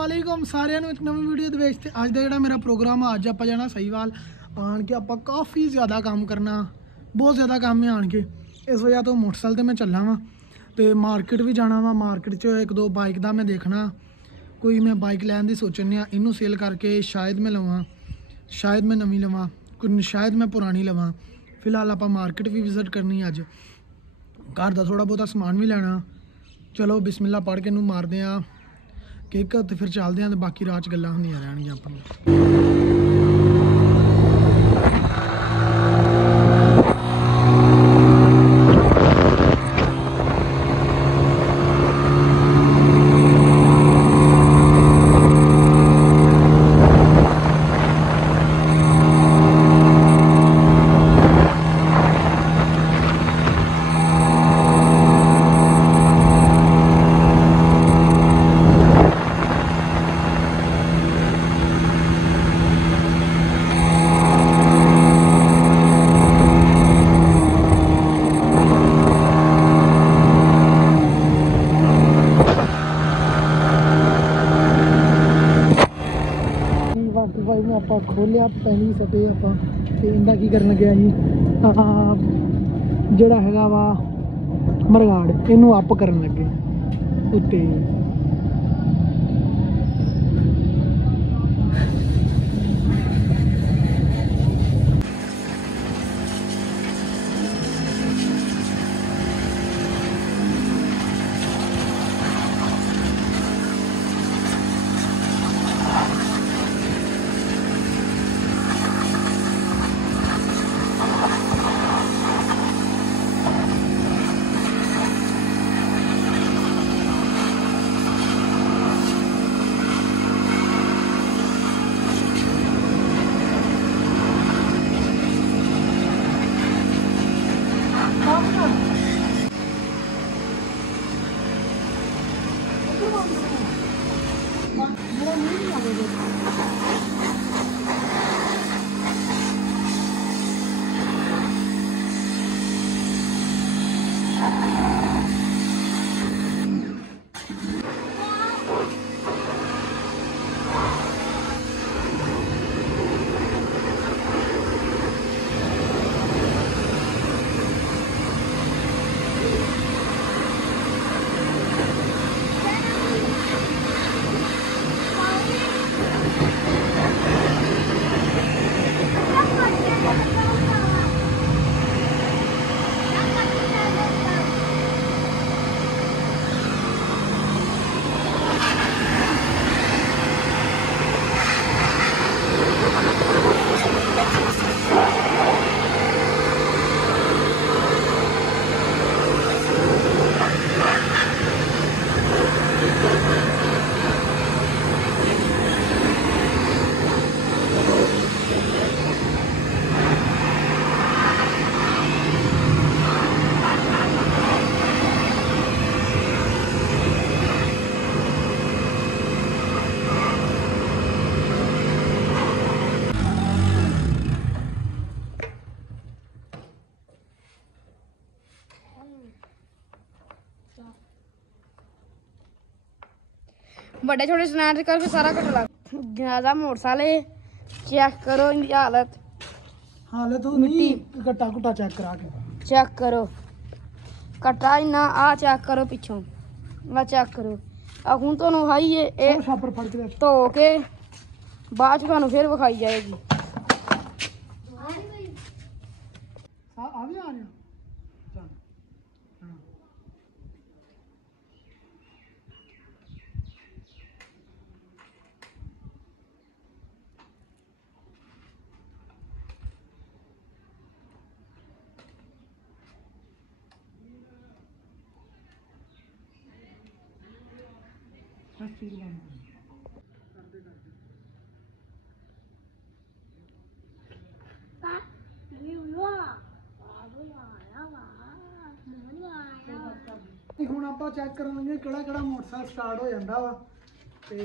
वालेकुम सारिਆਂ ਨੂੰ ਇੱਕ ਨਵੀਂ ਵੀਡੀਓ ਦੇ ਵਿੱਚ ਤੇ ਅੱਜ ਦਾ ਜਿਹੜਾ ਮੇਰਾ ਪ੍ਰੋਗਰਾਮ ਆ ਅੱਜ ਆਪਾਂ ਜਾਣਾ ਸਹੀਵਾਲ ਆਣ ਕੇ ਆਪਾਂ ਕਾਫੀ ਜ਼ਿਆਦਾ ਕੰਮ ਕਰਨਾ ਬਹੁਤ ਜ਼ਿਆਦਾ ਕੰਮ ਹੈ ਆਣ ਕੇ ਇਸ ਵਜ੍ਹਾ ਤੋਂ ਮੋਟਰਸਾਈਕਲ ਤੇ ਮੈਂ ਚੱਲਾਂ ਵਾਂ ਤੇ ਮਾਰਕੀਟ ਵੀ ਜਾਣਾ ਵਾ ਮਾਰਕੀਟ 'ਚ ਇੱਕ ਦੋ ਬਾਈਕ ਦਾ ਮੈਂ ਦੇਖਣਾ ਕੋਈ ਮੈਂ ਬਾਈਕ ਲੈਣ ਦੀ ਸੋਚਣੀ ਆ ਇਹਨੂੰ ਸੇਲ ਕਰਕੇ ਸ਼ਾਇਦ ਮੈਂ ਲਵਾਂ ਸ਼ਾਇਦ मैं नवी लवां कोई शायद मैं पुरानी लवां फिलहाल आप मार्केट भी विजिट करनी अज घर का थोड़ा बहुता समान भी लेना चलो बिस्मिल्लाह पढ़ के मारते हैं केक तो फिर चलते हैं तो बाकी राह च गल्लां होंदियां रहणगियां अपन ਆਪਾਂ ਖੋਲਿਆ ਪੈਣੀ ਸਟੇ ਆਪਾਂ ਤੇ ਇਹਦਾ ਕੀ ਕਰਨ ਲੱਗਿਆ ਜੀ ਜਿਹੜਾ ਹੈਗਾ ਵਾ ਮਰਗਾੜ ਇਹਨੂੰ ਅਪ ਕਰਨ ਲੱਗੇ ਉੱਤੇ बड़े छोटे स्नैच कर फिर सारा कट लग ज्यादा मोटरसाइकिल चेक करो इनकी हालत हो नहीं कट्टा कुट्टा चेक करा के चेक करो कट्टा इन्ना आ चेक करो पिछों आ चेक करो आ हुण तुहानू हाई ए छापर फड़ के धो के बाद च तुहानू फिर विखाई जाएगी आ भी आ रहा चल हां ਹੁਣ ਆਪਾਂ ਚੈੱਕ ਕਰਾਂਗੇ ਕਿਹੜਾ ਕਿਹੜਾ ਮੋਟਰਸਾਈਕਲ ਸਟਾਰਟ ਹੋ ਜਾਂਦਾ ਵਾ ਤੇ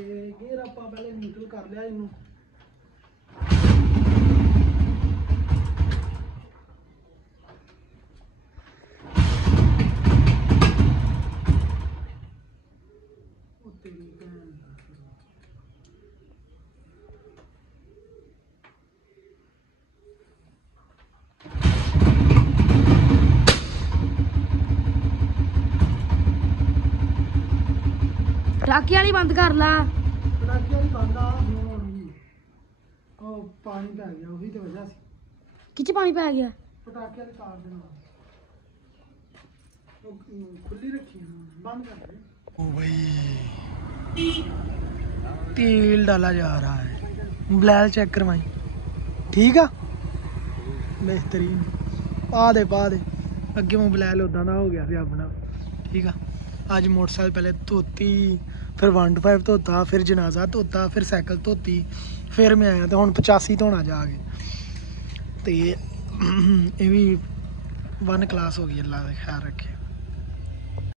ਗੇਅਰ ਆਪਾਂ ਪਹਿਲੇ ਨਿਊਟਰਲ ਕਰ ਲਿਆ ਇਹਨੂੰ ਪਟਾਕੇ ਵਾਲੀ ਬੰਦ ਕਰ ਲਾ। ਪਟਾਕੇ ਵਾਲੀ ਬੰਦ ਆ ਹੋਣੀ। ਉਹ ਪਾਣੀ ਪੈ ਗਿਆ ਉਹੀ ਤੇ ਵਜ੍ਹਾ ਸੀ। ਕਿੱਚ ਪਾਣੀ ਪੈ ਗਿਆ? ਪਟਾਕੇ ਵਾਲੀ ਤਾਰ ਦੇ ਨਾਲ ਉਹ ਖੁੱਲੀ ਰੱਖੀ ਬੰਦ कर दे। ओ भाई तेल डाला जा रहा है। मोबाइल चेक करवाई ठीक आ बेहतरीन पा दे अगे मोबाइल उदा का हो गया अपना ठीक आ। अज मोटरसाइकिल पहले धोती फिर 125 धोता फिर जनाजा धोता फिर साइकिल धोती फिर मैं आया तो हुण 85 धोना जाके तो ये भी 1 क्लास हो गई। अल्लाह का ख्याल रखे।